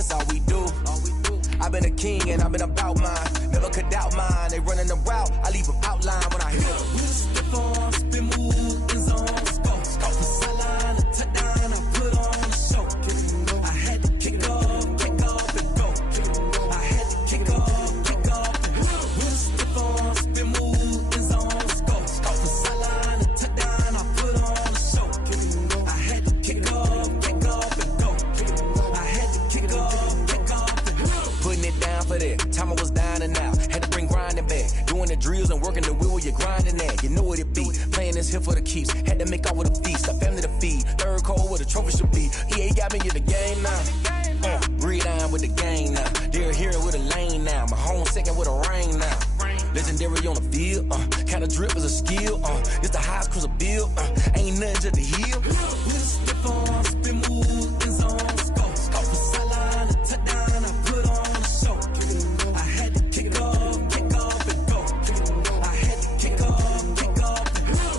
that's all we do. I've been a king and I've been about mine. Never could doubt mine. They running the route, I leave them outline when I hit them. We step on, spin move, in zone, scope. The sideline, a touchdown, I put on a show. I had to kick off and go. I had to kick off and go. We step on, spin move, in zone, scope. The sideline, a touchdown, I put on a show. I had to kick off and go. I had to kick off and go. Putting it down for that. Time I was down and out. Had to bring grinding back. Doing the drills and working the wheel where you're grinding at. You know what it be. Playing this here for the keeps. Had to make out with a feast. A family to feed. Third cold where the trophy should be. EA got me in the game now. Read on with the game now. They're here with a lane now. My home second with a rain now. Legendary on the field. Kind of drip is a skill. It's the highest cruiser bill. Ain't nothing to the heel. We step on, spin move, in zone, scope. The sideline, a touchdown, I put on a show. I had to kick off and go. I had to kick off and go.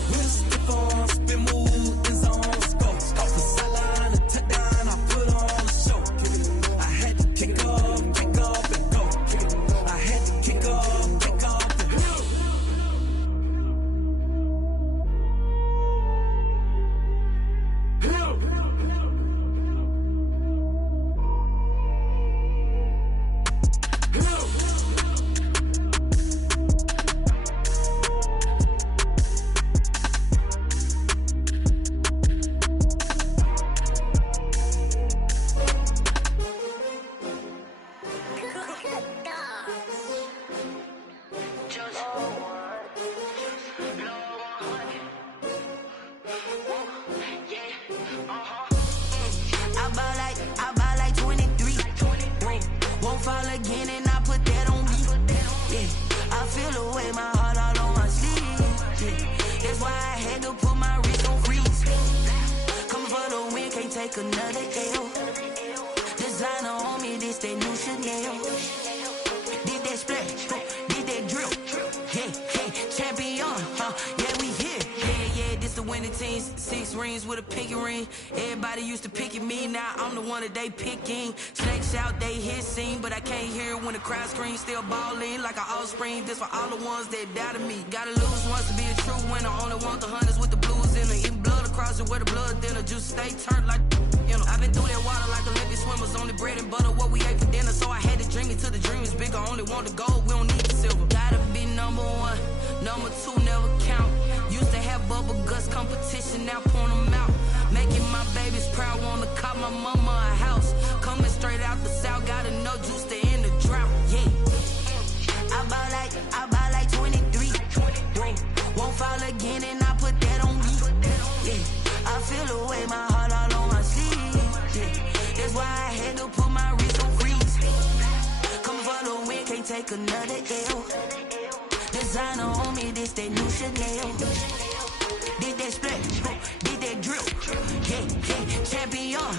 We step on, spin move, in zone, scope. The sideline, a touchdown, I put on a show. I had to kick off and go. I had to kick off and go. I buy like 23. Won't fall again and I put that on me. Yeah, I feel the way, my heart all on my sleeve. Yeah, that's why I had to put my wrist on freeze. Coming for the win, can't take another L. Designer on me, this that new Chanel. Did that splash, did that drill. Yeah, champion, yeah, we here. Yeah, this the winning team. 6 rings with a pinky ring. Everybody used to picking me, now I'm the one that they picking. Snakes out, they hit scene, but I can't hear when the crowd screams. Still balling like an offspring. This for all the ones that doubted me. Gotta lose once to be a true winner. Only want the hunters with the blues in it. Eating blood across it where the blood thinner. Juice stay turned like, you know. I've been through that water like Olympic swimmers. Only bread and butter, what we ate for dinner. So I had to drink it till the dream is bigger. Only want the gold, we don't need the silver. Gotta be number 1, number 2 never count. Used to have bubble guts competition, now point them out. Making my babies proud, wanna cop my mama a house. Coming straight out the south, got enough juice to end the drought. Yeah, I buy like 23. Won't fall again and I put that on me. Yeah, I feel the way, my heart all on my sleeve. Yeah, that's why I had to put my wrist on freeze. Coming for the win, can't take another L. Designer on me, this that new Chanel. Did that splash, did that drill. Yeah, champion,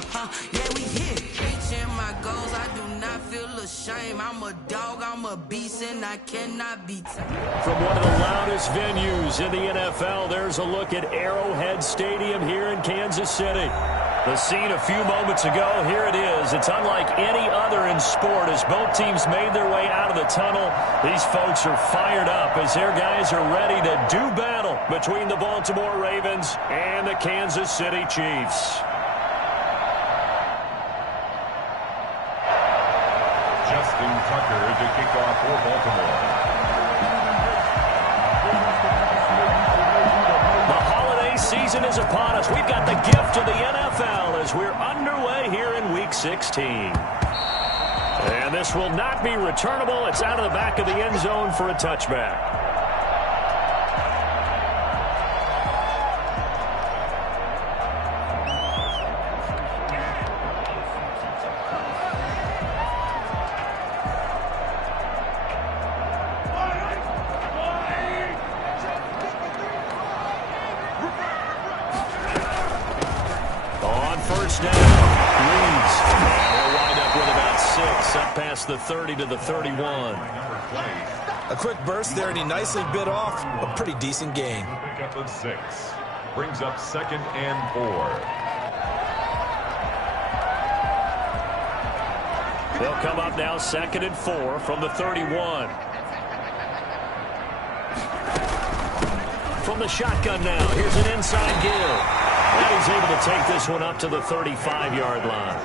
yeah, we here. Reaching my goals, I do not feel ashamed. I'm a dog, I'm a beast, and I cannot be tamed. From one of the loudest venues in the NFL, there's a look at Arrowhead Stadium here in Kansas City. The scene a few moments ago, here it is. It's unlike any other in sport as both teams made their way out of the tunnel. These folks are fired up as their guys are ready to do battle between the Baltimore Ravens and the Kansas City Chiefs. Justin Tucker to kick off for Baltimore. Season is upon us. We've got the gift of the NFL as we're underway here in Week 16. And this will not be returnable. It's out of the back of the end zone for a touchback. Past the 30 to the 31. A quick burst there, and he nicely bit off a pretty decent gain. Pick up of 6. Brings up 2nd and 4. They'll come up now 2nd and 4 from the 31. From the shotgun now, here's an inside give. And he's able to take this one up to the 35-yard line.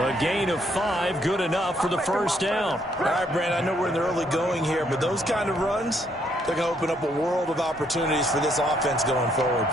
A gain of 5, good enough for the first down. All right, Brand, I know we're in the early going here, but those kind of runs, they're going to open up a world of opportunities for this offense going forward.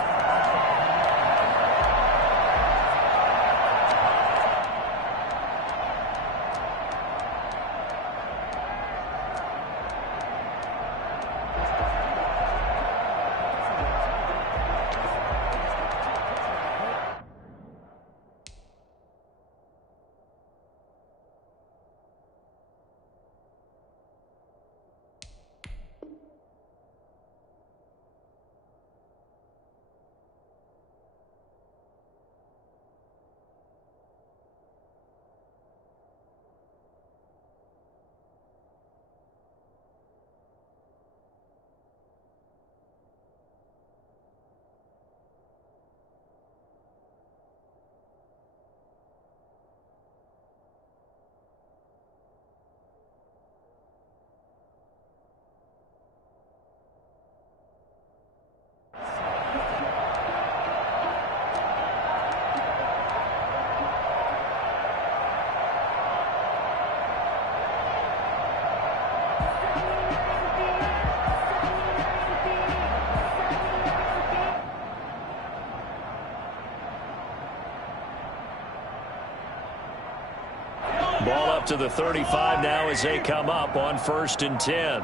Ball up to the 35 now as they come up on 1st and 10.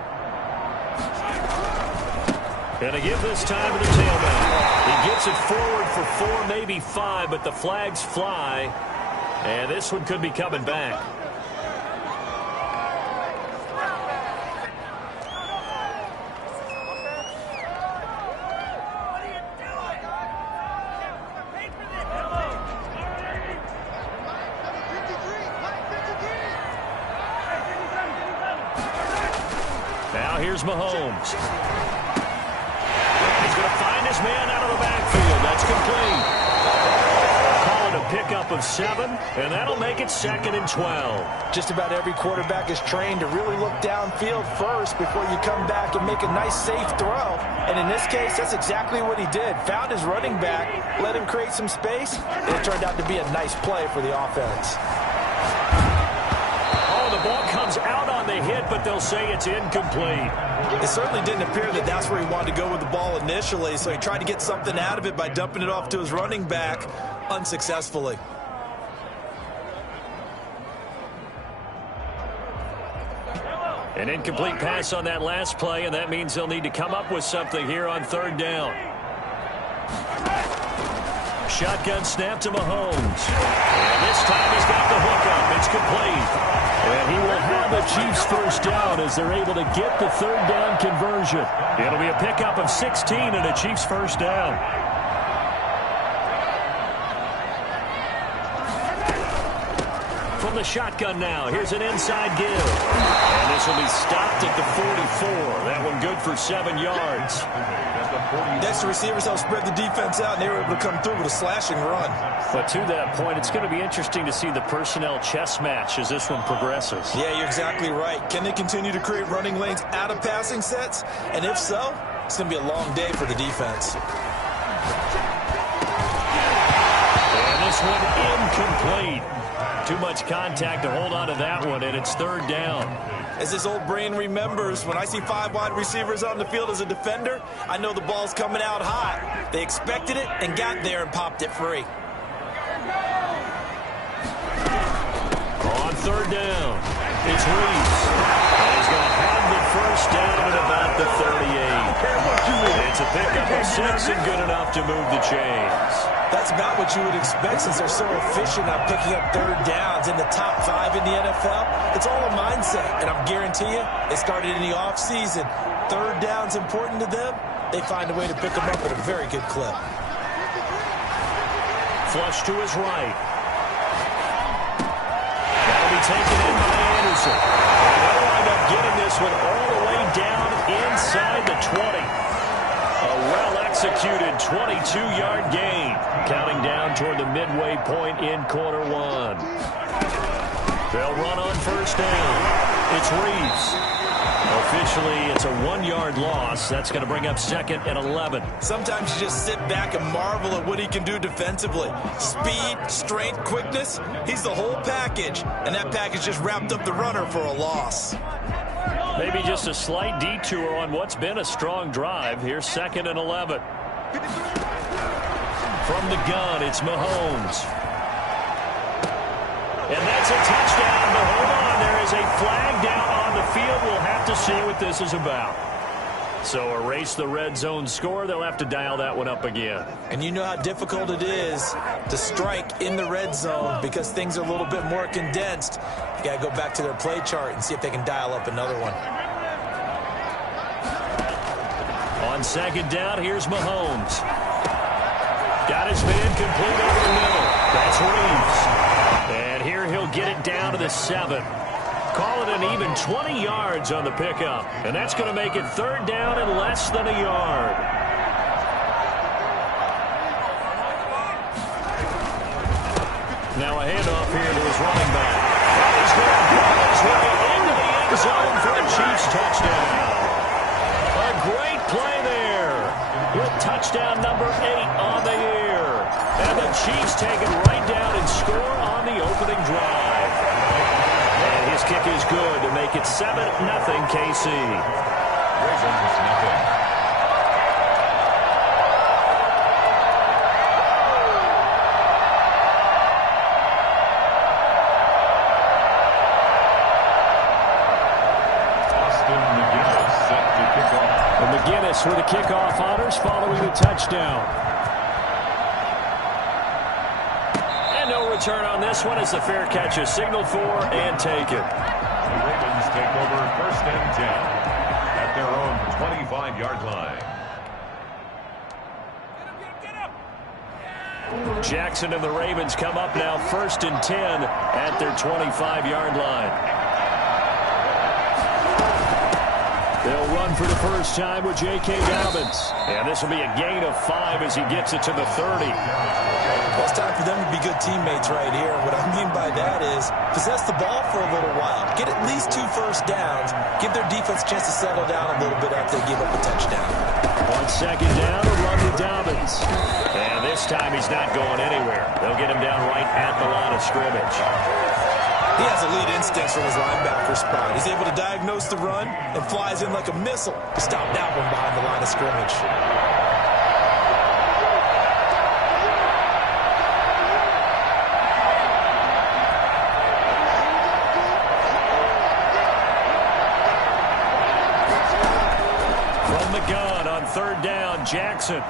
And a give this time to the tailback. He gets it forward for 4, maybe 5, but the flags fly. And this one could be coming back. Here's Mahomes. He's going to find his man out of the backfield. That's complete. Call it a pickup of 7, and that'll make it 2nd and 12. Just about every quarterback is trained to really look downfield first before you come back and make a nice, safe throw. And in this case, that's exactly what he did. Found his running back, let him create some space, and it turned out to be a nice play for the offense. The ball comes out on the hit, but they'll say it's incomplete. It certainly didn't appear that that's where he wanted to go with the ball initially, so he tried to get something out of it by dumping it off to his running back unsuccessfully. An incomplete pass on that last play, and that means they'll need to come up with something here on 3rd down. Shotgun snap to Mahomes. And this time he's got the hookup. It's complete. And he will have the Chiefs first down as they're able to get the 3rd down conversion. It'll be a pickup of 16 and a Chiefs first down. From the shotgun now, here's an inside give. And this will be stopped at the 44. That one good for 7 yards. Next, the receivers help spread the defense out, and they were able to come through with a slashing run. But to that point, it's going to be interesting to see the personnel chess match as this one progresses. Yeah, you're exactly right. Can they continue to create running lanes out of passing sets? And if so, it's going to be a long day for the defense. And this one incomplete. Too much contact to hold on to that one, and it's 3rd down. As this old brain remembers, when I see 5 wide receivers on the field as a defender, I know the ball's coming out hot. They expected it and got there and popped it free. On 3rd down, it's Reese. And he's going to have the first down at about the 38. It's a pickup of 6 and good enough to move the chains. That's about what you would expect since they're so efficient at picking up 3rd downs in the top 5 in the NFL. It's all a mindset, and I guarantee you, it started in the offseason. 3rd down's important to them. They find a way to pick them up at a very good clip. Flush to his right. That'll be taken in by Anderson. And they'll wind up getting this one all the way down inside the 20. A well-executed 22-yard gain, counting down toward the midway point in quarter 1. They'll run on first down. It's Reeves. Officially, it's a 1-yard loss. That's going to bring up 2nd and 11. Sometimes you just sit back and marvel at what he can do defensively. Speed, strength, quickness. He's the whole package. And that package just wrapped up the runner for a loss. Maybe just a slight detour on what's been a strong drive. Here's 2nd and 11. From the gun, it's Mahomes. And that's a touchdown, but hold on. There is a flag down on the field. We'll have to see what this is about. So erase the red zone score. They'll have to dial that one up again. And you know how difficult it is to strike in the red zone because things are a little bit more condensed. You got to go back to their play chart and see if they can dial up another one. On 2nd down, here's Mahomes. Got his man complete over the middle. That's Reeves. And here he'll get it down to the 7. Call it an even 20 yards on the pickup. And that's going to make it 3rd down and less than a yard. Now a handoff here to his running back. And he's going to pull his way into the end zone for a Chiefs touchdown. A great play there with touchdown number 8 on the year. And the Chiefs take it right down and score on the opening drive. And his kick is good to make it 7-0 KC. Ravens, nothing. McGinnis with the kickoff honors following the touchdown. And no return on this one as the fair catch is signaled for and taken. The Ravens take over 1st and 10 at their own 25-yard line. Jackson and the Ravens come up now 1st and 10 at their 25-yard line. They'll run for the first time with J.K. Dobbins. And this will be a gain of 5 as he gets it to the 30. Well, it's time for them to be good teammates right here. What I mean by that is possess the ball for a little while. Get at least 2 first downs. Give their defense a chance to settle down a little bit after they give up a touchdown. On 2nd down, a run to Dobbins. And this time he's not going anywhere. They'll get him down right at the line of scrimmage. He has elite instincts from his linebacker spot. He's able to diagnose the run and flies in like a missile to stop that one behind the line of scrimmage. From the gun on 3rd down, Jackson.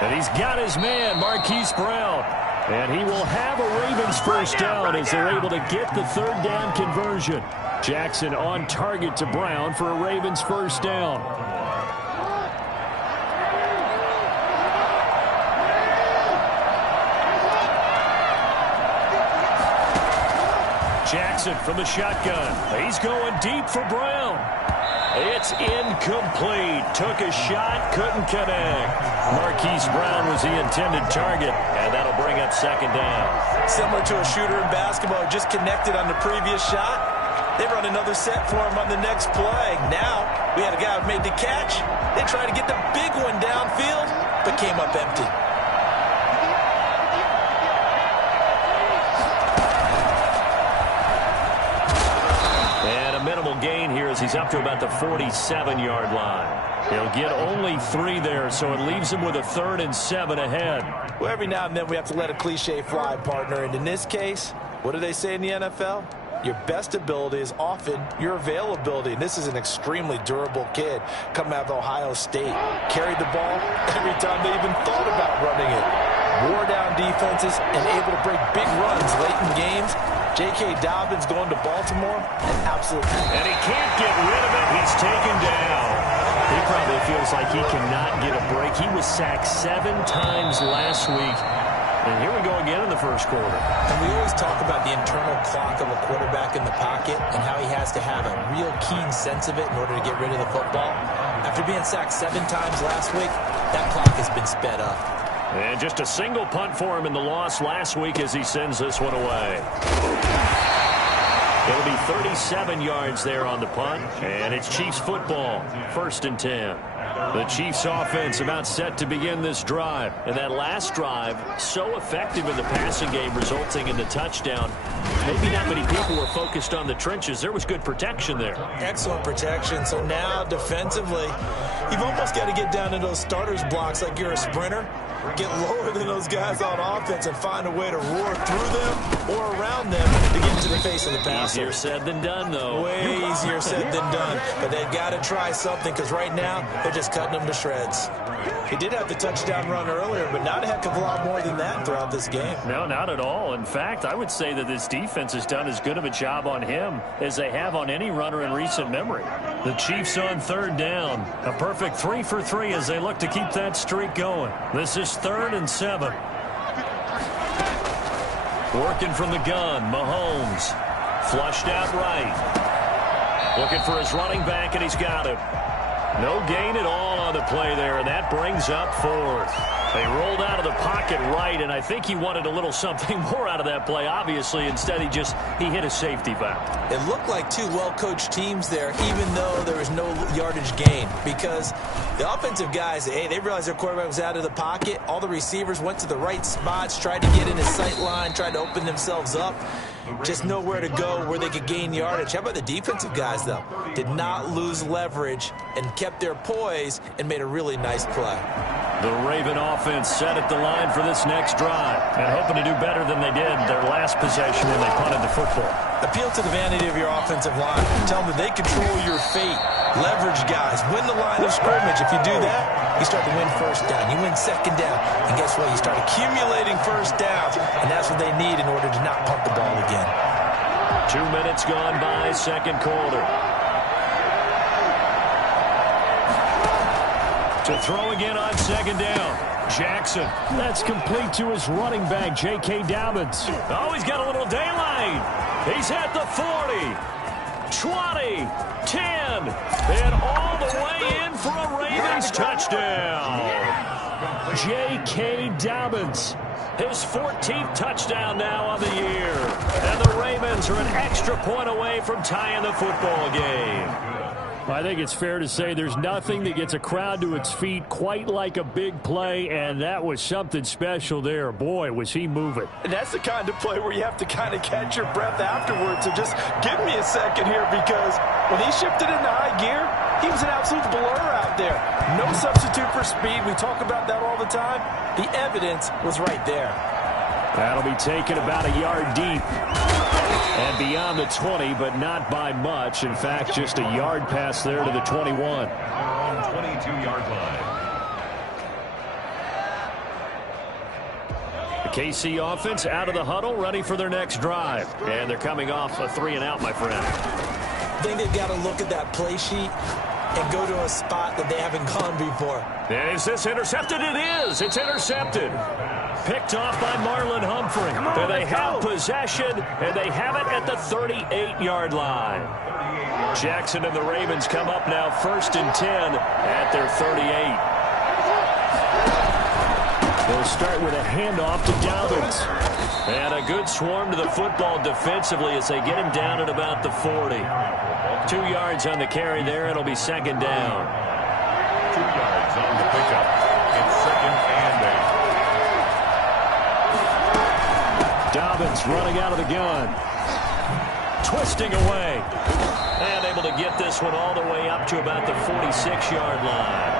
And he's got his man, Marquise Brown. And he will have a Ravens first down as they're able to get the 3rd down conversion. Jackson on target to Brown for a Ravens first down. Jackson from the shotgun. He's going deep for Brown. It's incomplete. Took a shot, couldn't connect. Marquise Brown was the intended target, and that'll bring up 2nd down. Similar to a shooter in basketball who just connected on the previous shot. They run another set for him on the next play. Now, we had a guy who made the catch. They tried to get the big one downfield, but came up empty. Minimal gain here as he's up to about the 47-yard line. He'll get only 3 there, so it leaves him with a 3rd and 7 ahead. Well, every now and then we have to let a cliche fly, partner. And in this case, what do they say in the NFL? Your best ability is often your availability. And this is an extremely durable kid coming out of Ohio State. Carried the ball every time they even thought about running it. Wore down defenses and able to break big runs late in games. J.K. Dobbins going to Baltimore, and absolutely. And he can't get rid of it. He's taken down. He probably feels like he cannot get a break. He was sacked 7 times last week. And here we go again in the first quarter. And we always talk about the internal clock of a quarterback in the pocket and how he has to have a real keen sense of it in order to get rid of the football. After being sacked 7 times last week, that clock has been sped up. And just a single punt for him in the loss last week as he sends this one away. It'll be 37 yards there on the punt, and it's Chiefs football, 1st and 10. The Chiefs offense about set to begin this drive. And that last drive, so effective in the passing game, resulting in the touchdown. Maybe not many people were focused on the trenches. There was good protection there. Excellent protection. So now defensively, you've almost got to get down to those starters blocks like you're a sprinter. Get lower than those guys on offense and find a way to roar through them or around them to get into the face of the passer. Easier said than done, though. Way easier said than done. But they've got to try something because right now they're just cutting them to shreds. He did have the touchdown run earlier, but not a heck of a lot more than that throughout this game. No, not at all. In fact, I would say that this defense has done as good of a job on him as they have on any runner in recent memory. The Chiefs on 3rd down. A perfect 3 for 3 as they look to keep that streak going. This is 3rd and 7. Working from the gun, Mahomes. Flushed out right. Looking for his running back, and he's got him. No gain at all on the play there, and that brings up 4th. They rolled out of the pocket right, and I think he wanted a little something more out of that play, obviously. Instead, he hit a safety valve. It looked like two well-coached teams there, even though there was no yardage gain, because the offensive guys, hey, they realized their quarterback was out of the pocket. All the receivers went to the right spots, tried to get in his sight line, tried to open themselves up. Just know where to go, where they could gain yardage. How about the defensive guys, though? Did not lose leverage and kept their poise and made a really nice play. The Raven offense set at the line for this next drive and hoping to do better than they did their last possession when they punted the football. Appeal to the vanity of your offensive line. Tell them that they control your fate. Leverage guys. Win the line of scrimmage. If you do that, you start to win 1st down. You win 2nd down. And guess what? You start accumulating 1st downs. And that's what they need in order to not punt the ball again. 2 minutes gone by, 2nd quarter. To throw again on 2nd down. Jackson. That's complete to his running back, J.K. Dobbins. Oh, he's got a little daylight. He's at the 40, 20, 10, and all the way in for a Ravens touchdown. J.K. Dobbins. His 14th touchdown now on the year. And the Ravens are an extra point away from tying the football game. I think it's fair to say there's nothing that gets a crowd to its feet quite like a big play, and that was something special there. Boy, was he moving. And that's the kind of play where you have to kind of catch your breath afterwards. So just give me a second here, because when he shifted into high gear, he was an absolute blur out there. No substitute for speed. We talk about that all the time. The evidence was right there. That'll be taken about a yard deep. And beyond the 20, but not by much. In fact, just a yard pass there to the 21. On 22-yard line. The KC offense out of the huddle, ready for their next drive. And they're coming off a 3-and-out, my friend. I think they've got to look at that play sheet and go to a spot that they haven't gone before. Is this intercepted? It is. It's intercepted. Picked off by Marlon Humphrey. And they have possession, and they have it at the 38-yard line. Jackson and the Ravens come up now 1st and 10 at their 38. They'll start with a handoff to Dobbins. And a good swarm to the football defensively as they get him down at about the 40. 2 yards on the carry there. It'll be 2nd down. 2 yards on the pickup. It's 2nd and 8. Dobbins running out of the gun. Twisting away. And able to get this one all the way up to about the 46-yard line.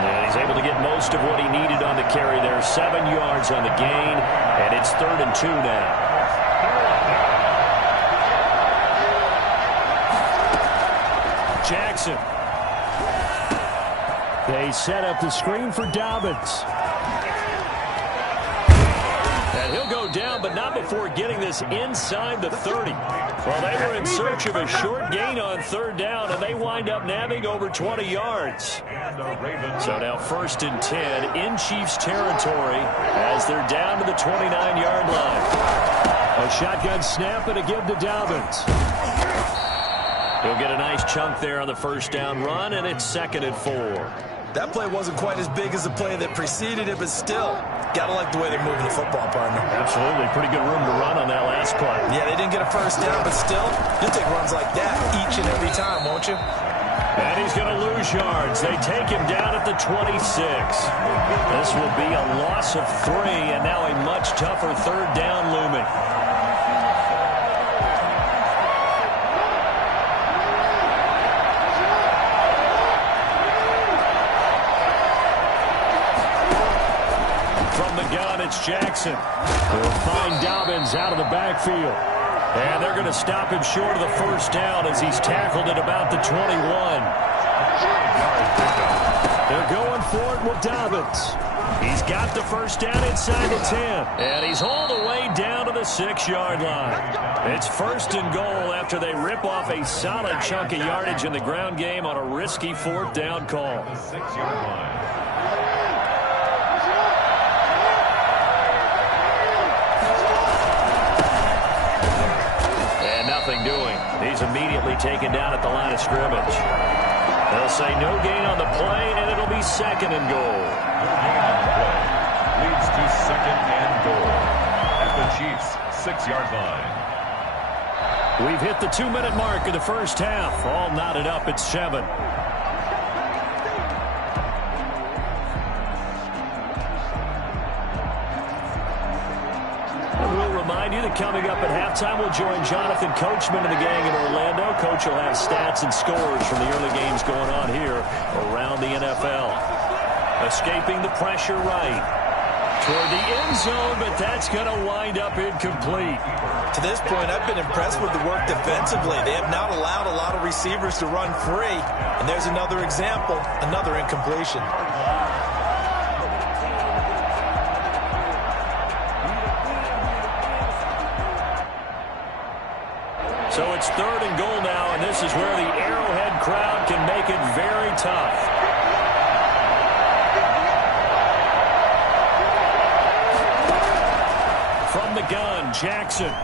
And he's able to get most of what he needed on the carry there. 7 yards on the gain. And it's 3rd and 2 now. Jackson. They set up the screen for Dobbins. And he'll go down, but not before getting this inside the 30. Well, they were in search of a short gain on 3rd down, and they wind up nabbing over 20 yards. So now 1st and 10 in Chiefs territory as they're down to the 29-yard line. A shotgun snap and a give to Dobbins. He'll get a nice chunk there on the 1st down run, and it's 2nd and 4. That play wasn't quite as big as the play that preceded it, but still, Got to like the way they're moving the football, partner. Absolutely. Pretty good room to run on that last play. Yeah, they didn't get a first down, but still, you'll take runs like that each and every time, won't you? And he's going to lose yards. They take him down at the 26. This will be a loss of 3, and now a much tougher third down looming. From the gun, it's Jackson. They'll find Dobbins out of the backfield. And they're going to stop him short of the first down as he's tackled at about the 21. They're going for it with Dobbins. He's got the first down inside the 10. And he's all the way down to the 6-yard line. It's first and goal after they rip off a solid chunk of yardage in the ground game on a risky fourth down call. The 6-yard line. Nothing doing. He's immediately taken down at the line of scrimmage. They'll say no gain on the play, and it'll be second and goal. No gain on the play leads to second and goal at the Chiefs' 6-yard line. We've hit the 2-minute mark of the first half. All knotted up at 7. Remind you that coming up at halftime, we'll join Jonathan Coachman and the gang in Orlando. Coach will have stats and scores from the early games going on here around the NFL. Escaping the pressure right toward the end zone, but that's going to wind up incomplete. To this point, I've been impressed with the work defensively. They have not allowed a lot of receivers to run free. And there's another example, another incompletion. So it's third and goal now, and this is where the Arrowhead crowd can make it very tough. From the gun, Jackson.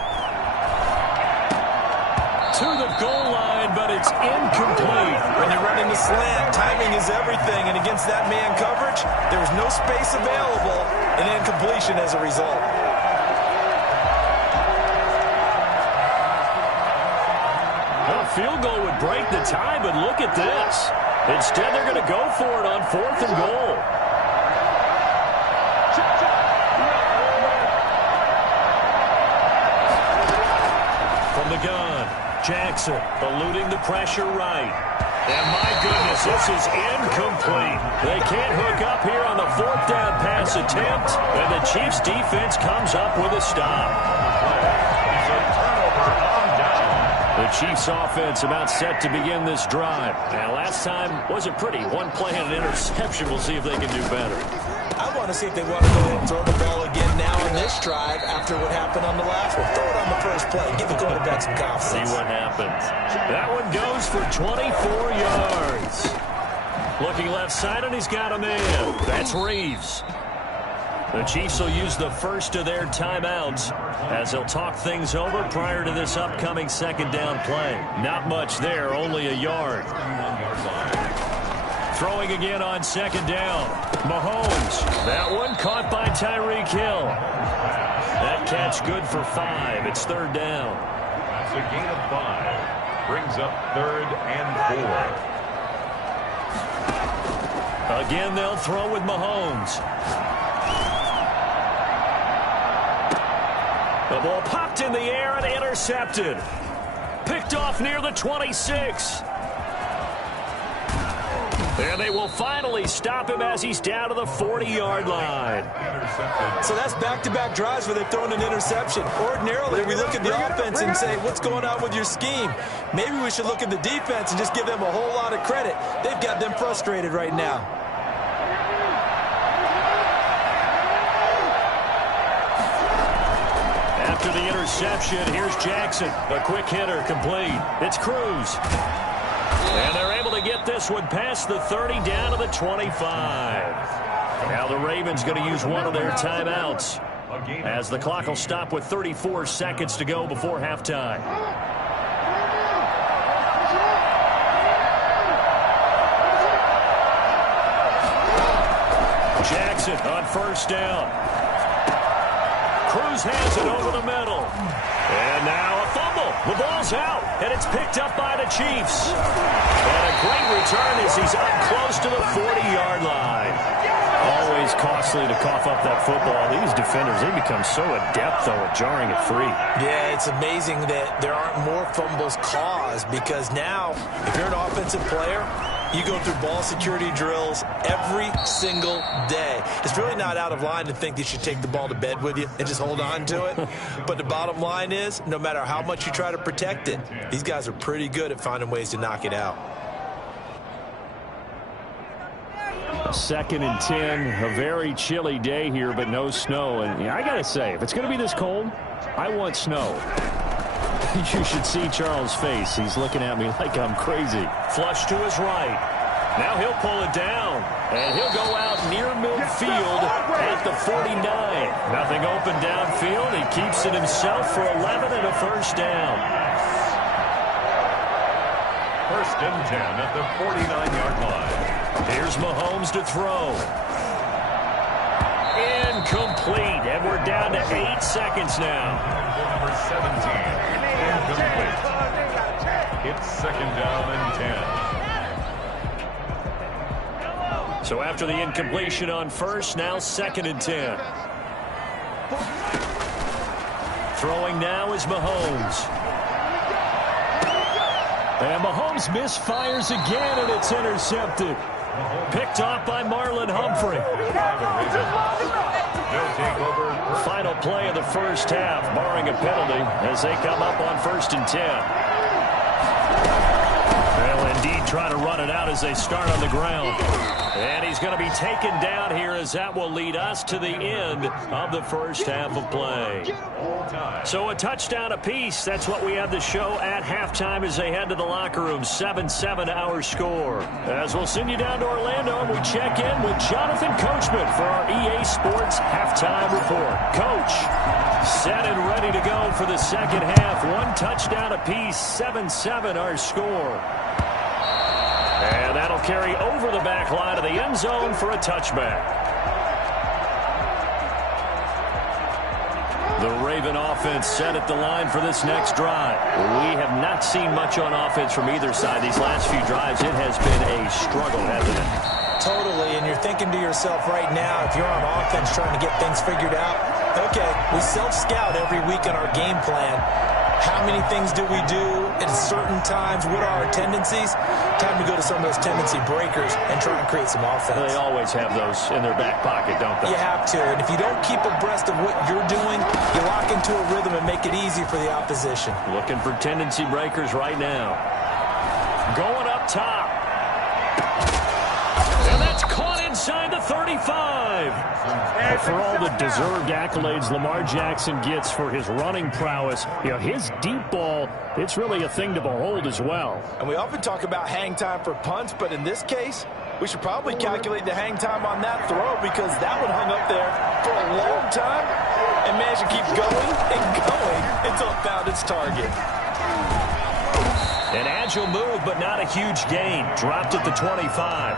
To the goal line, but it's incomplete. When you run into slant, timing is everything, and against that man coverage, there was no space available, and incompletion as a result. Field goal would break the tie, but look at this. Instead, they're going to go for it on 4th and goal. From the gun, Jackson eluding the pressure right. And my goodness, this is incomplete. They can't hook up here on the 4th down pass attempt, and the Chiefs defense comes up with a stop. The Chiefs offense about set to begin this drive. Now, last time wasn't pretty. One play and an interception. We'll see if they can do better. I want to see if they want to go ahead and throw the ball again now in this drive after what happened on the last one. Throw it on the first play. Give the quarterback some confidence. See what happens. That one goes for 24 yards. Looking left side, and he's got a man. That's Reeves. The Chiefs will use the first of their timeouts as they'll talk things over prior to this upcoming second down play. Not much there, only a yard. Throwing again on second down. Mahomes. That one caught by Tyreek Hill. That catch good for 5. It's third down. That's a gain of 5. Brings up 3rd and 4. Again, they'll throw with Mahomes. The ball popped in the air and intercepted. Picked off near the 26. And they will finally stop him as he's down to the 40-yard line. So that's back-to-back drives where they've thrown an interception. Ordinarily, we look at the offense and say, what's going on with your scheme? Maybe we should look at the defense and just give them a whole lot of credit. They've got them frustrated right now. After the interception, here's Jackson. A quick hitter, complete. It's Cruz. And they're able to get this one past the 30 down to the 25. Now the Ravens going to use one of their timeouts as the clock will stop with 34 seconds to go before halftime. Jackson on first down. Cruz has it over the middle. And now a fumble. The ball's out, and it's picked up by the Chiefs. And a great return as he's up close to the 40-yard line. Always costly to cough up that football. These defenders, they become so adept, though, at jarring it free. Yeah, it's amazing that there aren't more fumbles caused, because now, if you're an offensive player, you go through ball security drills every single day. It's really not out of line to think you should take the ball to bed with you and just hold on to it. But the bottom line is, no matter how much you try to protect it, these guys are pretty good at finding ways to knock it out. 2nd and 10, a very chilly day here, but no snow. And I got to say, if it's going to be this cold, I want snow. You should see Charles' face. He's looking at me like I'm crazy. Flush to his right. Now he'll pull it down, and he'll go out near midfield at the 49. Nothing open downfield. He keeps it himself for 11 and a first down. 1st and 10 at the 49-yard line. Here's Mahomes to throw. Incomplete, and we're down to 8 seconds now. Number 17, incomplete. It's 2nd down and 10. So after the incompletion on first, now 2nd and 10. Throwing now is Mahomes. And Mahomes misfires again, and it's intercepted. Picked off by Marlon Humphrey. Final play of the first half, barring a penalty, as they come up on 1st and 10. They'll indeed try to run it out as they start on the ground. And he's going to be taken down here, as that will lead us to the end of the first half of play. So a touchdown apiece. That's what we have to show at halftime as they head to the locker room. 7-7 our score. As we'll send you down to Orlando, and we check in with Jonathan Coachman for our EA Sports halftime report. Coach, set and ready to go for the second half. 1 touchdown apiece. 7-7 our score. And that'll carry over the back line of the end zone for a touchback. The Raven offense set at the line for this next drive. We have not seen much on offense from either side these last few drives. It has been a struggle, hasn't it? Totally, and you're thinking to yourself right now, if you're on offense trying to get things figured out, okay, we self-scout every week on our game plan. How many things do we do at certain times? What are our tendencies? Time to go to some of those tendency breakers and try and create some offense. They always have those in their back pocket, don't they? You have to. And if you don't keep abreast of what you're doing, you lock into a rhythm and make it easy for the opposition. Looking for tendency breakers right now. Going up top. And that's caught inside the 35. For all the deserved accolades Lamar Jackson gets for his running prowess, his deep ball, it's really a thing to behold as well. And we often talk about hang time for punts, but in this case, we should probably calculate the hang time on that throw, because that one hung up there for a long time and managed to keep going and going until it found its target. An agile move, but not a huge gain. Dropped at the 25.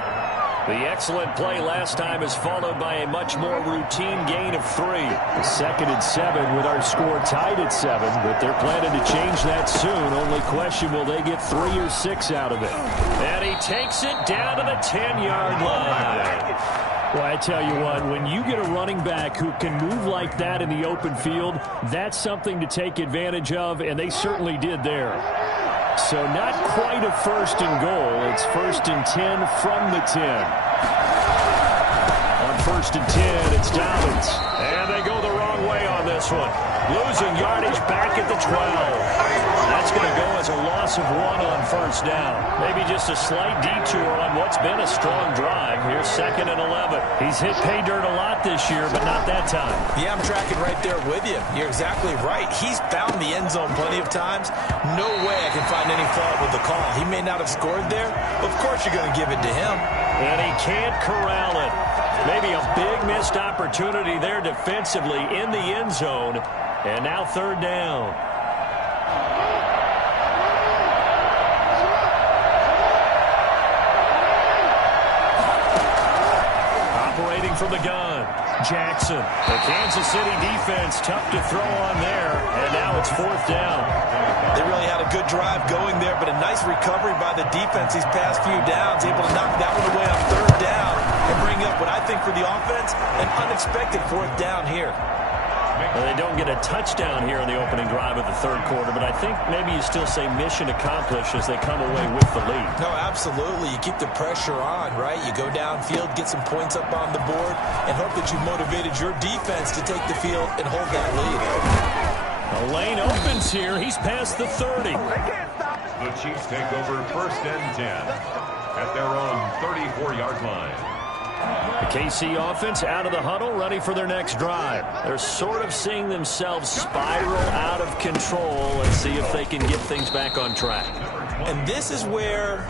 The excellent play last time is followed by a much more routine gain of 3. 2nd and 7 with our score tied at 7, but they're planning to change that soon. Only question, will they get 3 or 6 out of it? And he takes it down to the 10-yard line. Well, I tell you what, when you get a running back who can move like that in the open field, that's something to take advantage of, and they certainly did there. So not quite a 1st and goal. It's 1st and 10 from the 10. On 1st and 10, it's Dobbins. And they go the wrong way on this one. Losing yardage back at the 12. That's going to go as a loss of 1 on 1st down. Maybe just a slight detour on what's been a strong drive. Here's 2nd and 11. He's hit pay dirt a lot this year, but not that time. Yeah, I'm tracking right there with you. You're exactly right. He's found the end zone plenty of times. No way I can find any fault with the call. He may not have scored there, but of course you're going to give it to him. And he can't corral it. Maybe a big missed opportunity there defensively in the end zone. And now 3rd down. Operating from the gun. Jackson. The Kansas City defense tough to throw on there, and now it's 4th down. They really had a good drive going there, but a nice recovery by the defense these past few downs, able to knock that one away on 3rd down and bring up what I think for the offense, an unexpected 4th down here. Well, they don't get a touchdown here in the opening drive of the 3rd quarter, but I think maybe you still say mission accomplished as they come away with the lead. No, absolutely. You keep the pressure on, right? You go downfield, get some points up on the board, and hope that you motivated your defense to take the field and hold that lead. The lane opens here. He's past the 30. The Chiefs take over 1st and 10 at their own 34-yard line. The KC offense out of the huddle, ready for their next drive. They're sort of seeing themselves spiral out of control and see if they can get things back on track. And this is where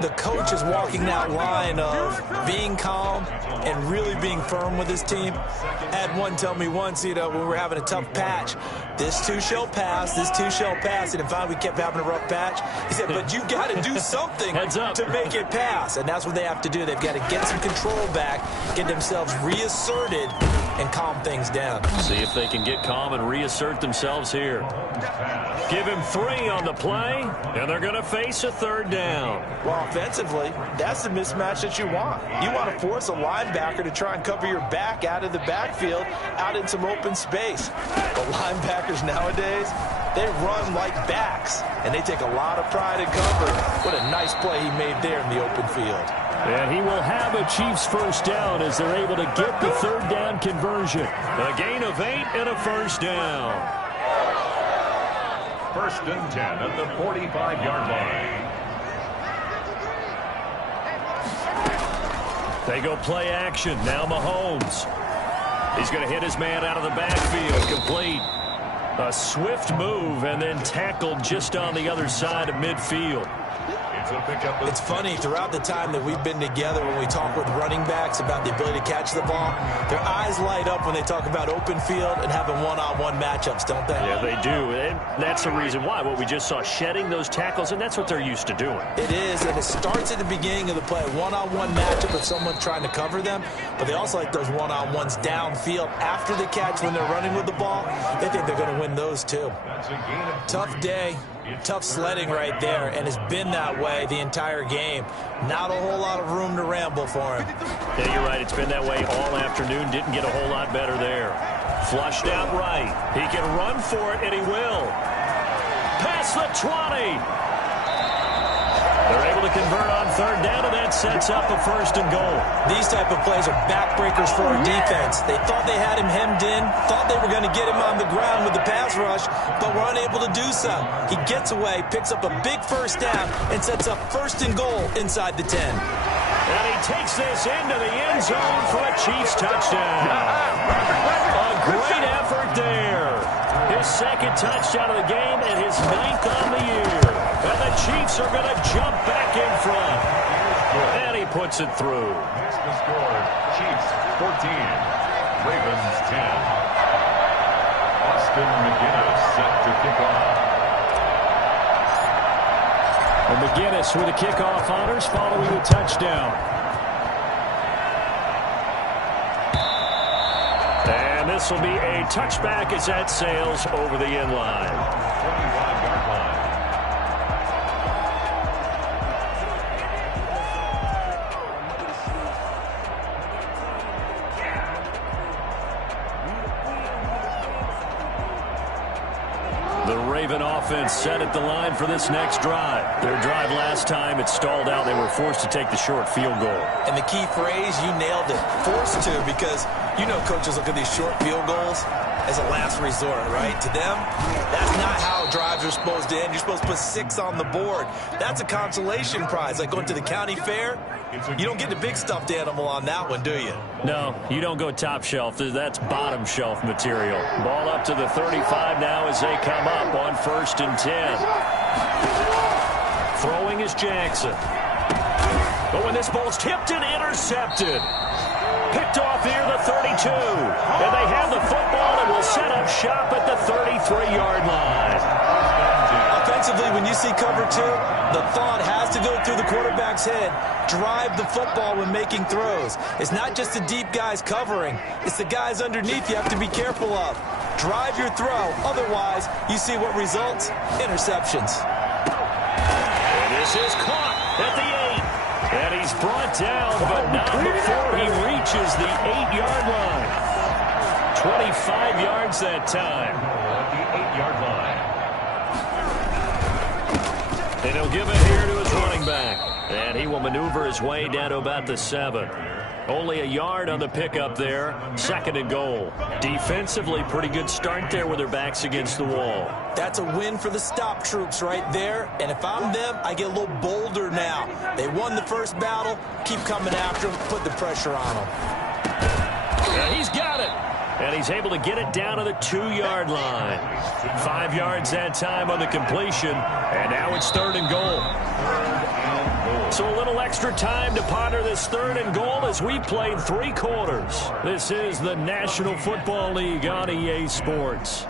the coach is walking that line of being calm and really being firm with his team. I had one tell me once, when we were having a tough patch, this too shall pass, this too shall pass. And finally we kept having a rough patch. He said, but you got to do something to make it pass. And that's what they have to do. They've got to get some control back, get themselves reasserted, and calm things down. See if they can get calm and reassert themselves here. Give him 3 on the play, and they're going to face a 3rd down. Well, offensively, that's the mismatch that you want. You want to force a linebacker to try and cover your back out of the backfield, out in some open space. But linebackers nowadays, they run like backs, and they take a lot of pride in cover. What a nice play he made there in the open field. And he will have a Chiefs 1st down as they're able to get the 3rd down conversion. A gain of 8 and a 1st down. 1st and 10 at the 45-yard line. They go play action. Now Mahomes. He's going to hit his man out of the backfield. Complete. A swift move and then tackled just on the other side of midfield. It's funny, throughout the time that we've been together, when we talk with running backs about the ability to catch the ball, their eyes light up when they talk about open field and having one-on-one matchups, don't they? Yeah, they do. And that's the reason why. What we just saw, shedding those tackles, and that's what they're used to doing. It is, and it starts at the beginning of the play. One-on-one matchup with someone trying to cover them, but they also like those one-on-ones downfield after the catch when they're running with the ball. They think they're going to win those, too. Tough day. Tough sledding right there, and it's been that way the entire game. Not a whole lot of room to ramble for him. Yeah, you're right. It's been that way all afternoon. Didn't get a whole lot better there. Flushed out right. He can run for it, and he will. Past the 20. They're able to convert on 3rd down, and that sets up a 1st and goal. These type of plays are backbreakers for a defense. They thought they had him hemmed in, thought they were going to get him on the ground with the pass rush, but were unable to do so. He gets away, picks up a big 1st down, and sets up 1st and goal inside the 10. And he takes this into the end zone for a Chiefs touchdown. A great effort there. His 2nd touchdown of the game and his 9th on the year. And the Chiefs are going to jump back in front. And he puts it through. Next to score, Chiefs 14, Ravens 10. Austin McGinnis set to kick off. And McGinnis with the kickoff honors following the touchdown. And this will be a touchback as that sails over the end line. 25-yard line. The Raven offense set at the line for this next drive. Their drive last time, it stalled out. They were forced to take the short field goal. And the key phrase, you nailed it, forced to, because you know coaches look at these short field goals as a last resort, right? To them, that's not how drives are supposed to end. You're supposed to put 6 on the board. That's a consolation prize, like going to the county fair. You don't get the big stuffed animal on that one, do you? No, you don't go top shelf. That's bottom shelf material. Ball up to the 35 now as they come up on 1st and 10. Throwing is Jackson. But when this ball's tipped and intercepted. Picked off near the 32. And they have the football and will set up shop at the 33-yard line. Defensively, when you see cover 2, the thought has to go through the quarterback's head. Drive the football when making throws. It's not just the deep guys covering. It's the guys underneath you have to be careful of. Drive your throw. Otherwise, you see what results? Interceptions. And this is caught at the 8. And he's brought down, but not before he reaches the 8-yard line. 25 yards that time. At the 8-yard line. And he'll give it here to his running back. And he will maneuver his way down to about the 7. Only a yard on the pickup there. 2nd and goal. Defensively, pretty good start there with their backs against the wall. That's a win for the stop troops right there. And if I'm them, I get a little bolder now. They won the first battle. Keep coming after them. Put the pressure on them. And he's got it. And he's able to get it down to the 2-yard line. 5 yards that time on the completion. And now it's 3rd and goal. So a little extra time to ponder this 3rd and goal as we played 3 quarters. This is the National Football League on EA Sports.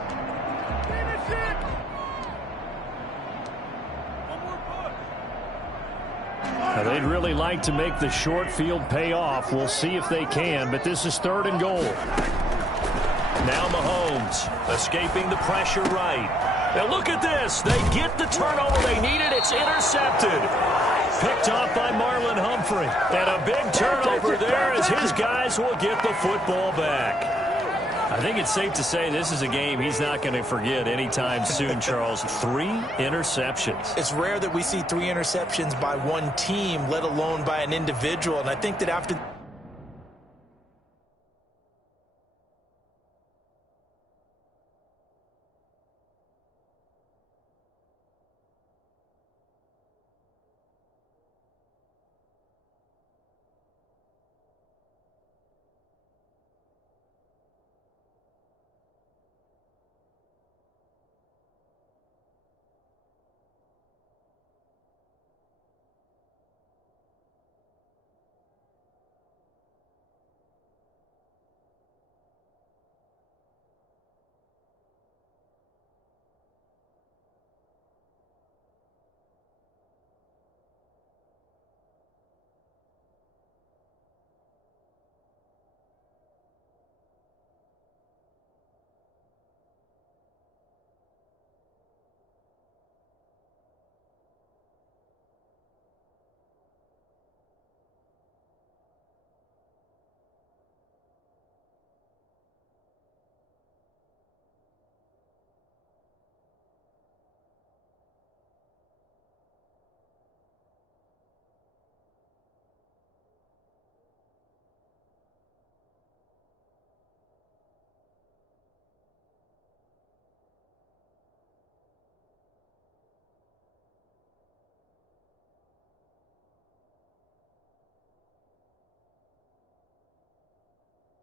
Now they'd really like to make the short field pay off. We'll see if they can, but this is 3rd and goal. Now Mahomes escaping the pressure right. Now look at this. They get the turnover they needed. It's intercepted. Picked off by Marlon Humphrey. And a big turnover there as his guys will get the football back. I think it's safe to say this is a game he's not going to forget anytime soon, Charles. 3 interceptions. It's rare that we see 3 interceptions by one team, let alone by an individual. And I think that after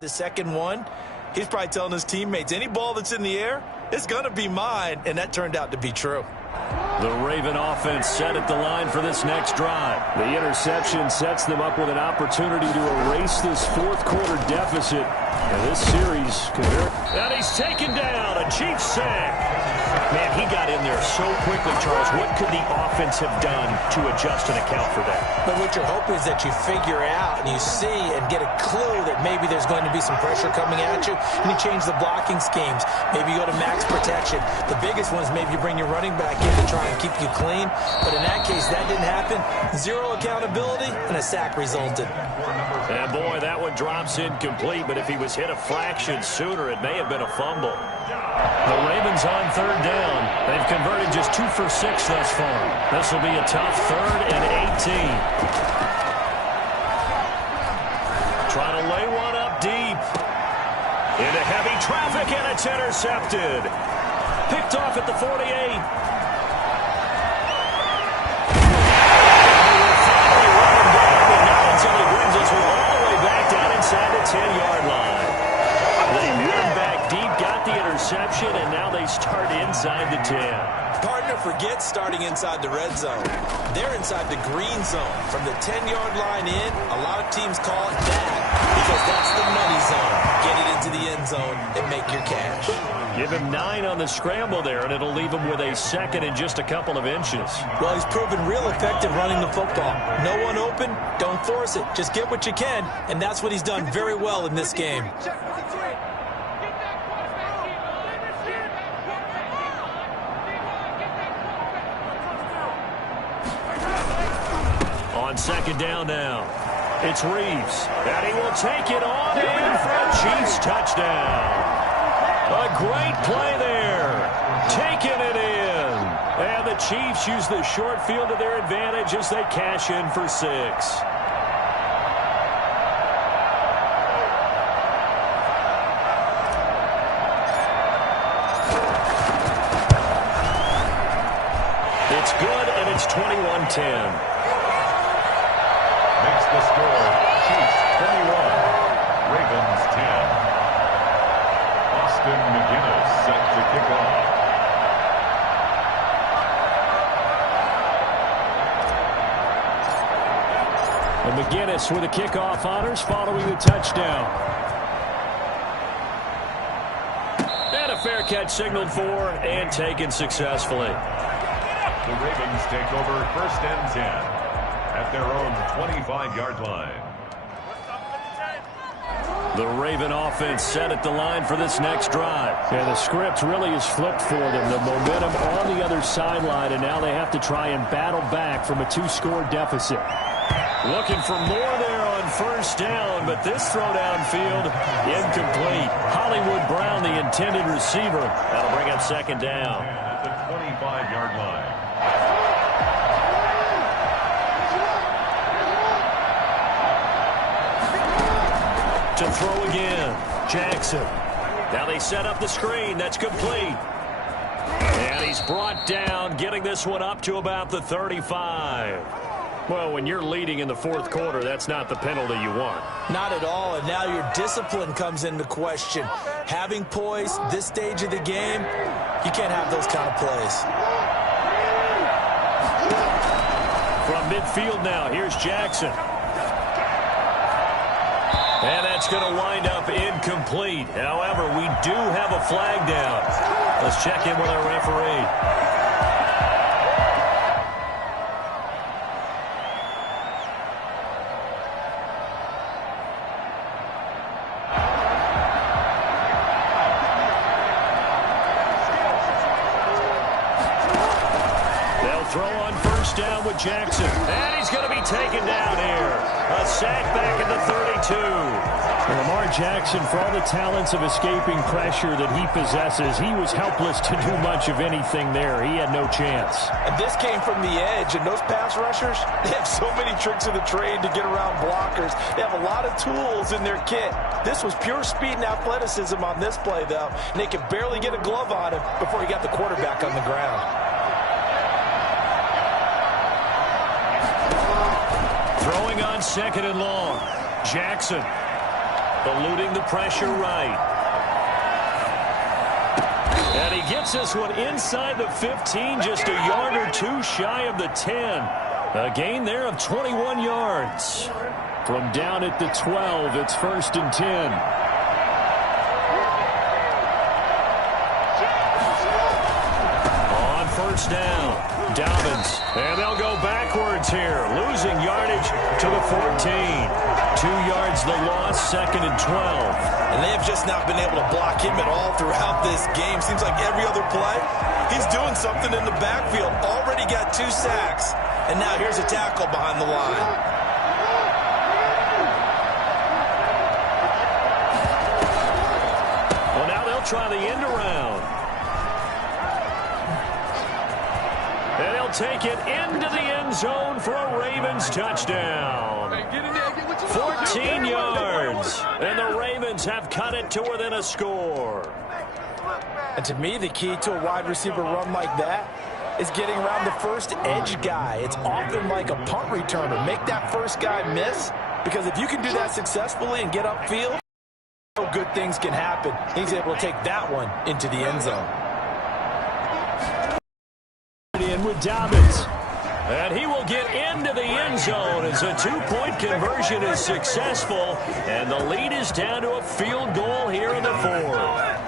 the second one, he's probably telling his teammates, any ball that's in the air, it's going to be mine. And that turned out to be true. The Raven offense set at the line for this next drive. The interception sets them up with an opportunity to erase this 4th quarter deficit. And this series convert. And he's taken down. A Chiefs sack. Man, he got in there so quickly, Charles. What could the offense have done to adjust and account for that? But what you're hoping is that you figure out and you see and get a clue that maybe there's going to be some pressure coming at you, and you change the blocking schemes. Maybe you go to max protection. The biggest one is maybe you bring your running back in to try and keep you clean. But in that case, that didn't happen. 0 accountability, and a sack resulted. And boy, that one drops incomplete, but if he was hit a fraction sooner, it may have been a fumble. The Ravens on 3rd down. They've converted just 2 for 6 thus far. This will be a tough 3rd and 18. Trying to lay one up deep. Into heavy traffic, and it's intercepted. Picked off at the 48. Inside the 10-yard line. They hit him back deep, got the interception, and now they start inside the 10. Partner forget starting inside the red zone. They're inside the green zone. From the 10-yard line in, a lot of teams call it that because that's the money zone. Get it into the end zone and make your cash. Give him 9 on the scramble there, and it'll leave him with a second and just a couple of inches. Well, he's proven real effective running the football. No one open, don't force it. Just get what you can, and that's what he's done very well in this game. On second down now, it's Reeves, and he will take it on in for a Chiefs touchdown. A great play there, taking it in. And the Chiefs use the short field to their advantage as they cash in for 6. It's good, and it's 21-10. Makes the score Chiefs 21, Ravens 10. Austin McGinnis set to kick off. And McGinnis with the kickoff honors following the touchdown. And a fair catch signaled for and taken successfully. The Ravens take over 1st and 10 at their own 25-yard line. The Raven offense set at the line for this next drive. And the script really is flipped for them. The momentum on the other sideline, and now they have to try and battle back from a 2-score deficit. Looking for more there on 1st down, but this throw downfield incomplete. Hollywood Brown, the intended receiver. That'll bring up 2nd down. At the 25-yard line. To throw again, Jackson. Now they set up the screen. That's complete. And he's brought down, getting this one up to about the 35. Well, when you're leading in the 4th quarter, that's not the penalty you want. Not at all, and now your discipline comes into question. Having poise this stage of the game, you can't have those kind of plays. From midfield now, here's Jackson. And that's going to wind up incomplete. However, we do have a flag down. Let's check in with our referee. They'll throw on 1st down with Jackson. And he's going to be taken down here. A sack back at the 32. And Lamar Jackson, for all the talents of escaping pressure that he possesses, he was helpless to do much of anything there. He had no chance. And this came from the edge, and those pass rushers, they have so many tricks of the trade to get around blockers. They have a lot of tools in their kit. This was pure speed and athleticism on this play, though, and they could barely get a glove on him before he got the quarterback on the ground. Throwing on 2nd and long. Jackson eluding the pressure right. And he gets this one inside the 15, just a yard or 2 shy of the 10. A gain there of 21 yards. From down at the 12, it's 1st and 10. On 1st down, Dobbins. And they'll go backwards here, losing yardage to the 14. 2 yards the loss, 2nd and 12. And they have just not been able to block him at all throughout this game. Seems like every other play, he's doing something in the backfield. Already got 2 sacks, and now here's a tackle behind the line. Well, now they'll try the end around. And he'll take it into the end zone for a Ravens touchdown. 14 yards. And the Ravens have cut it to within a score. And to me, the key to a wide receiver run like that is getting around the first edge guy. It's often like a punt returner. Make that first guy miss, because if you can do that successfully and get upfield, good things can happen. He's able to take that one into the end zone. with Dobbins. And he will get into the end zone as a two-point conversion is successful. And the lead is down to a field goal here in the fourth.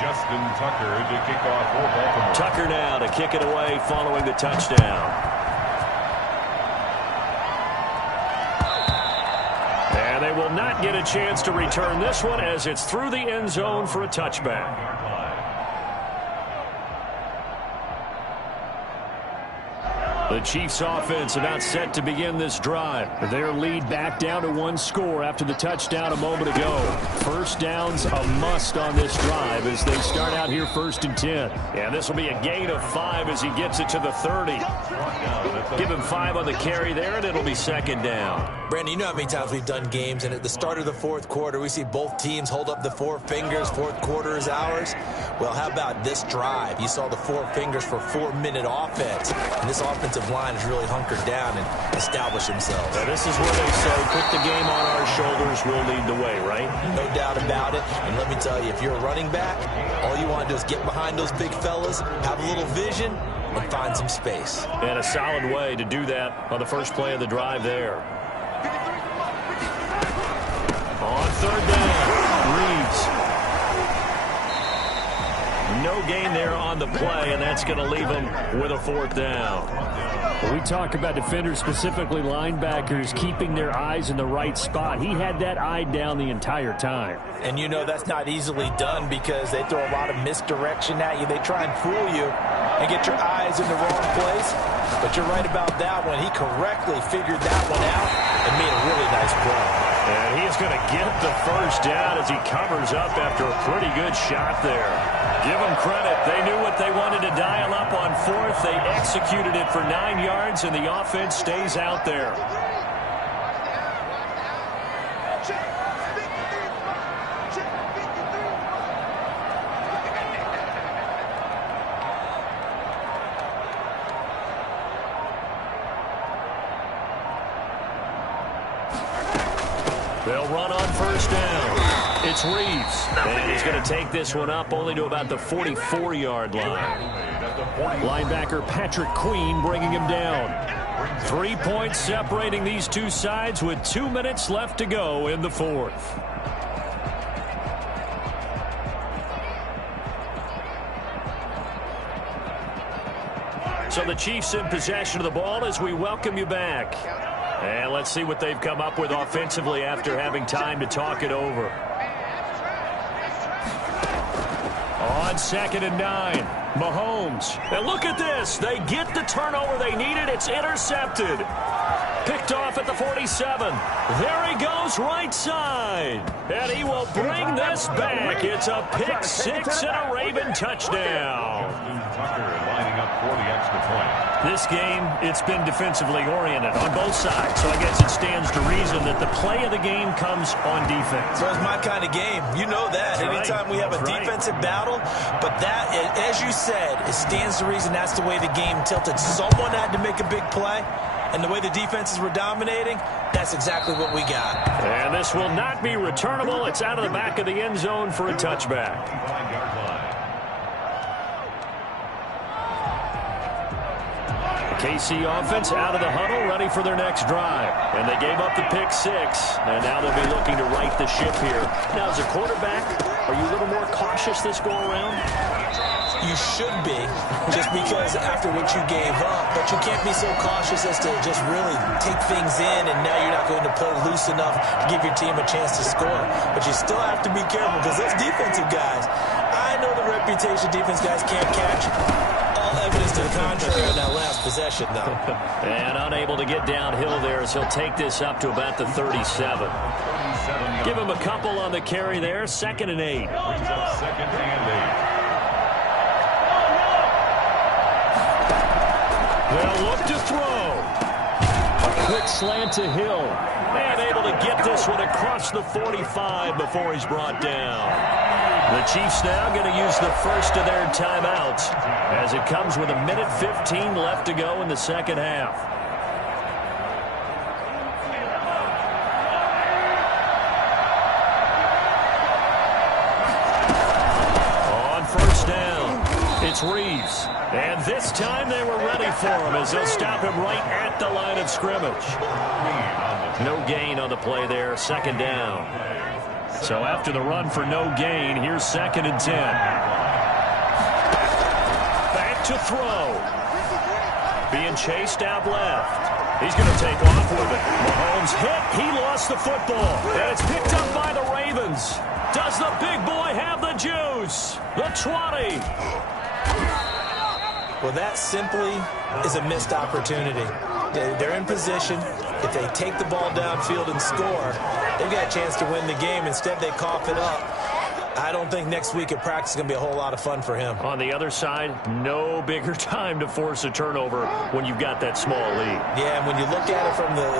Justin Tucker to kick off for Baltimore. Tucker now to kick it away following the touchdown. And they will not get a chance to return this one as it's through the end zone for a touchback. The Chiefs offense about set to begin this drive. Their lead back down to one score after the touchdown a moment ago. First down's a must on this drive as they start out here 1st and 10. And this will be a gain of 5 as he gets it to the 30. Give him 5 on the carry there, and it'll be 2nd down. Brandon, you know how many times we've done games, and at the start of the fourth quarter, we see both teams hold up the 4 fingers. Fourth quarter is ours. Well, how about this drive? You saw the 4 fingers for 4-minute offense, and this offensive line has really hunkered down and established themselves. Now, this is where they say, put the game on our shoulders, we'll lead the way, right? No doubt about it. And let me tell you, if you're a running back, all you want to do is get behind those big fellas, have a little vision, and find some space. And a solid way to do that on the first play of the drive there. On 3rd down, Reeves. No gain there on the play, and that's going to leave him with a 4th down. When we talk about defenders, specifically linebackers, keeping their eyes in the right spot. He had that eye down the entire time. And you know that's not easily done because they throw a lot of misdirection at you. They try and fool you and get your eyes in the wrong place. But you're right about that one. He correctly figured that one out and made a really nice play. And he's going to get the first down as he covers up after a pretty good shot there. Give them credit. They knew what they wanted to dial up on 4th. They executed it for 9 yards, and the offense stays out there. They'll run on 1st down. It's Reeves. And he's going to take this one up only to about the 44-yard line. Linebacker Patrick Queen bringing him down. 3 points separating these two sides with 2 minutes left to go in the 4th. So the Chiefs in possession of the ball as we welcome you back. And let's see what they've come up with offensively after having time to talk it over. On 2nd and 9, Mahomes. And look at this. They get the turnover they needed. It's intercepted. Picked off at the 47. There he goes right side. And he will bring this back. It's a pick 6 and a Raven touchdown. Tucker lining up for the extra point. This game, it's been defensively oriented on both sides, so I guess it stands to reason that the play of the game comes on defense. So it's my kind of game. You know that. That's Anytime we have a defensive battle, but that, as you said, it stands to reason that's the way the game tilted. Someone had to make a big play, and the way the defenses were dominating, that's exactly what we got. And this will not be returnable. It's out of the back of the end zone for a touchback. 5-yard line. KC offense out of the huddle, ready for their next drive. And they gave up the pick 6, and now they'll be looking to right the ship here. Now, as a quarterback, are you a little more cautious this go-around? You should be, just because after what you gave up, but you can't be so cautious as to just really take things in, and now you're not going to play loose enough to give your team a chance to score. But you still have to be careful because those defensive guys, I know the reputation defense guys can't catch. Evidence to the contrary on that last possession, though. And unable to get downhill there as he'll take this up to about the 37. Give him a couple on the carry there. 2nd and 8. Brings up 2nd and 8. They'll look to throw. A quick slant to Hill. And able to get this one across the 45 before he's brought down. The Chiefs now going to use the first of their timeouts as it comes with 1:15 left to go in the second half. It's Reeves. And this time they were ready for him as they'll stop him right at the line of scrimmage. No gain on the play there, second down. So after the run for no gain, here's 2nd and 10. Back to throw. Being chased out left. He's going to take off with it. Mahomes hit. He lost the football. And it's picked up by the Ravens. Does the big boy have the juice? The 20. Well, that simply is a missed opportunity. They're in position. If they take the ball downfield and score, they've got a chance to win the game. Instead, they cough it up. I don't think next week at practice is going to be a whole lot of fun for him. On the other side, no bigger time to force a turnover when you've got that small lead. Yeah, and when you look at it from the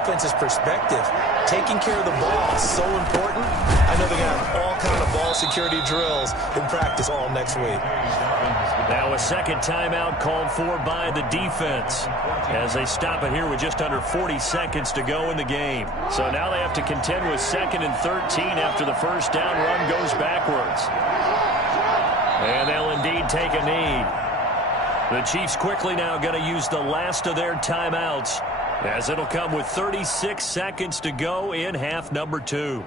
offense's perspective, taking care of the ball is so important. I know they're going to have all kind of ball security drills in practice all next week. Now a second timeout called for by the defense as they stop it here with just under 40 seconds to go in the game. So now they have to contend with 2nd and 13 after the first down run goes backwards. And they'll indeed take a knee. The Chiefs quickly now going to use the last of their timeouts as it'll come with 36 seconds to go in half number 2.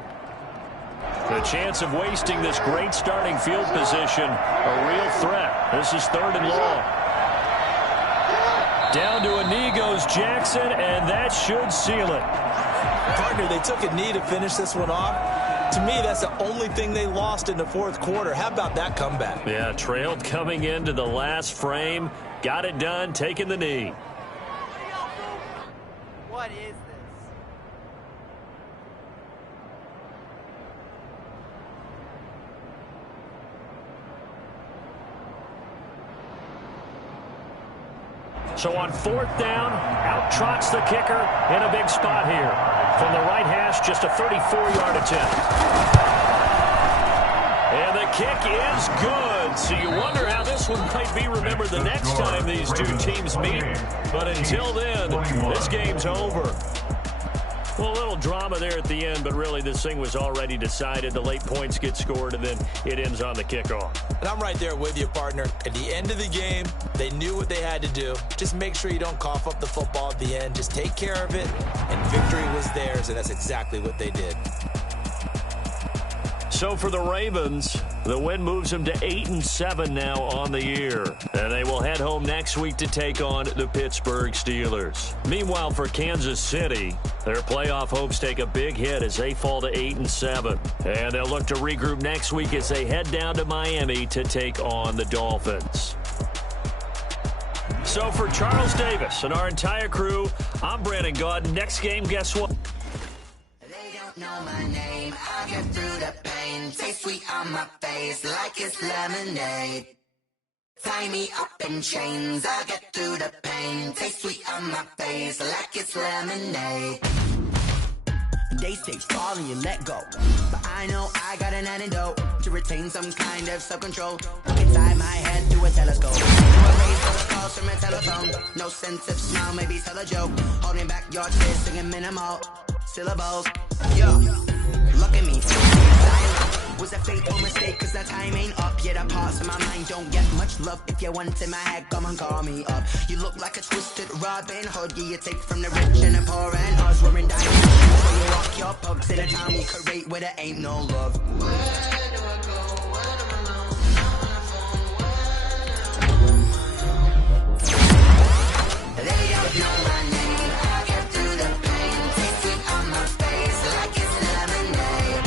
The chance of wasting this great starting field position, a real threat. This is 3rd and long. Down to a knee goes Jackson, and that should seal it. Partner, they took a knee to finish this one off. To me, that's the only thing they lost in the 4th quarter. How about that comeback? Yeah, trailed coming into the last frame. Got it done, taking the knee. What is this? So on 4th down, out trots the kicker in a big spot here. From the right hash, just a 34-yard attempt. And the kick is good. So you wonder how this one might be remembered the next time these two teams meet. But until then, this game's over. Well, a little drama there at the end, but really this thing was already decided. The late points get scored, and then it ends on the kickoff. And I'm right there with you, partner. At the end of the game, they knew what they had to do. Just make sure you don't cough up the football at the end. Just take care of it, and victory was theirs, and that's exactly what they did. So for the Ravens, the win moves them to 8-7 now on the year. And they will head home next week to take on the Pittsburgh Steelers. Meanwhile, for Kansas City, their playoff hopes take a big hit as they fall to 8-7. And they'll look to regroup next week as they head down to Miami to take on the Dolphins. So for Charles Davis and our entire crew, I'm Brandon Gaudin. Next game, guess what? They don't know my name. I get through the pain. Taste sweet on my face like it's lemonade. Tie me up in chains. I get through the pain. Taste sweet on my face like it's lemonade. They say fall and you let go, but I know I got an antidote to retain some kind of self-control. Look inside my head through a telescope. Do a raise for the calls from a telephone. No sense of smile, maybe tell a joke. Holding back your tears, singing minimal syllables. Yo, look at me. Was a fateful mistake, cause the time ain't up. Yet the parts of my mind don't get much love. If you want in my head, come and call me up. You look like a twisted Robin Hood. Yeah, you take from the rich and the poor and us. Wearing diamond shoes while you walk your pugs in a town you create where there ain't no love. Where do I go? Where do I know? They don't know my name. I get through the pain. Taste sweet on my face like it's lemonade.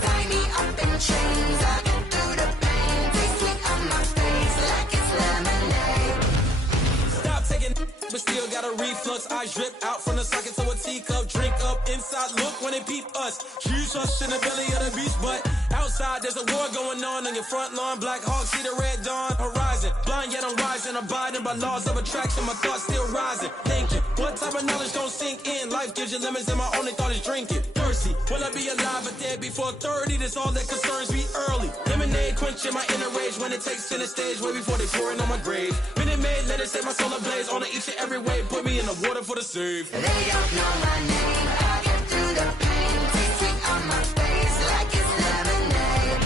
Tie me up in chains. I get through the pain. Taste sweet on my face like it's lemonade. Stop taking, but still got a reflux. I drip out from the socket to a teacup. Drink up inside, look when they peep us. Jesus in the belly of the beast, but outside there's a war going on your front lawn. Black Hawk, see the red dawn horizon. Blind yet I'm rising, abiding by laws of attraction. My thoughts still rising, thinking what type of knowledge don't sink in? Life gives you lemons and my only thought is drinking. Thirsty, will I be alive or dead before 30? That's all that concerns me early. Lemonade quenching my inner rage when it takes center stage way before they pouring on my grave. Minute Maid, let it set my soul ablaze on each and every way. Put me in the water for the save. They don't know my name. I get through the pain. Taste sweet on my face like it's lemonade.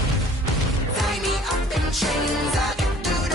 Tie me up in chains. I get through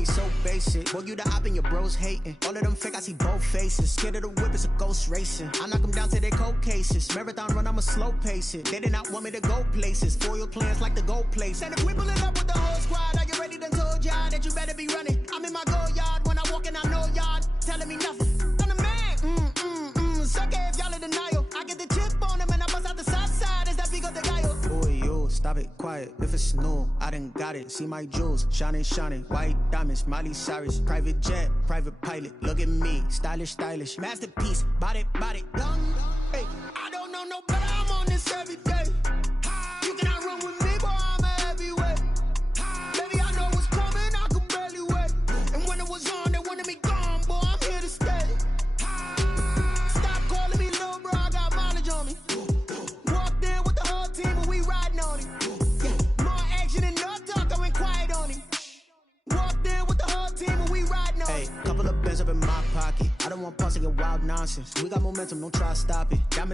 me so basic. Boy, you the op and your bros hating. All of them fake, I see both faces. Scared of the whip, it's a ghost racing. I knock them down to their cold cases. Marathon run, I'ma slow pace it. They did not want me to go places. Foil plans like the gold place. And if we pulling up with the whole squad, are you ready? Done told y'all that you better be running. I'm in my go yard. When I walk in, I know y'all telling me nothing. I'm the man. Suck it if y'all in denial. I get the chip on them and I bust out the south side. Is that big of the guy? Boy, yo, stop it, quiet. If it's new, I done got it. See my jewels, shining, white diamonds, Miley Cyrus, private jet, private pilot. Look at me, stylish, masterpiece, body, young. Hey, I don't know no better. I'm on this every day. You cannot run with me, boy. I'm a heavyweight. Baby, I know what's coming. I could barely wait. And when it was on, they wanted me gone, boy. I'm here to stay. Stop calling me little bro. I got mileage on me. Walked in with the whole team and we riding on it. Yeah. More action and no talk. I went quiet on it. Walked in with the whole team and we riding on it. Hey, couple of bands up in my pocket. I don't want pause to get wild nonsense. We got momentum, don't try to stop it.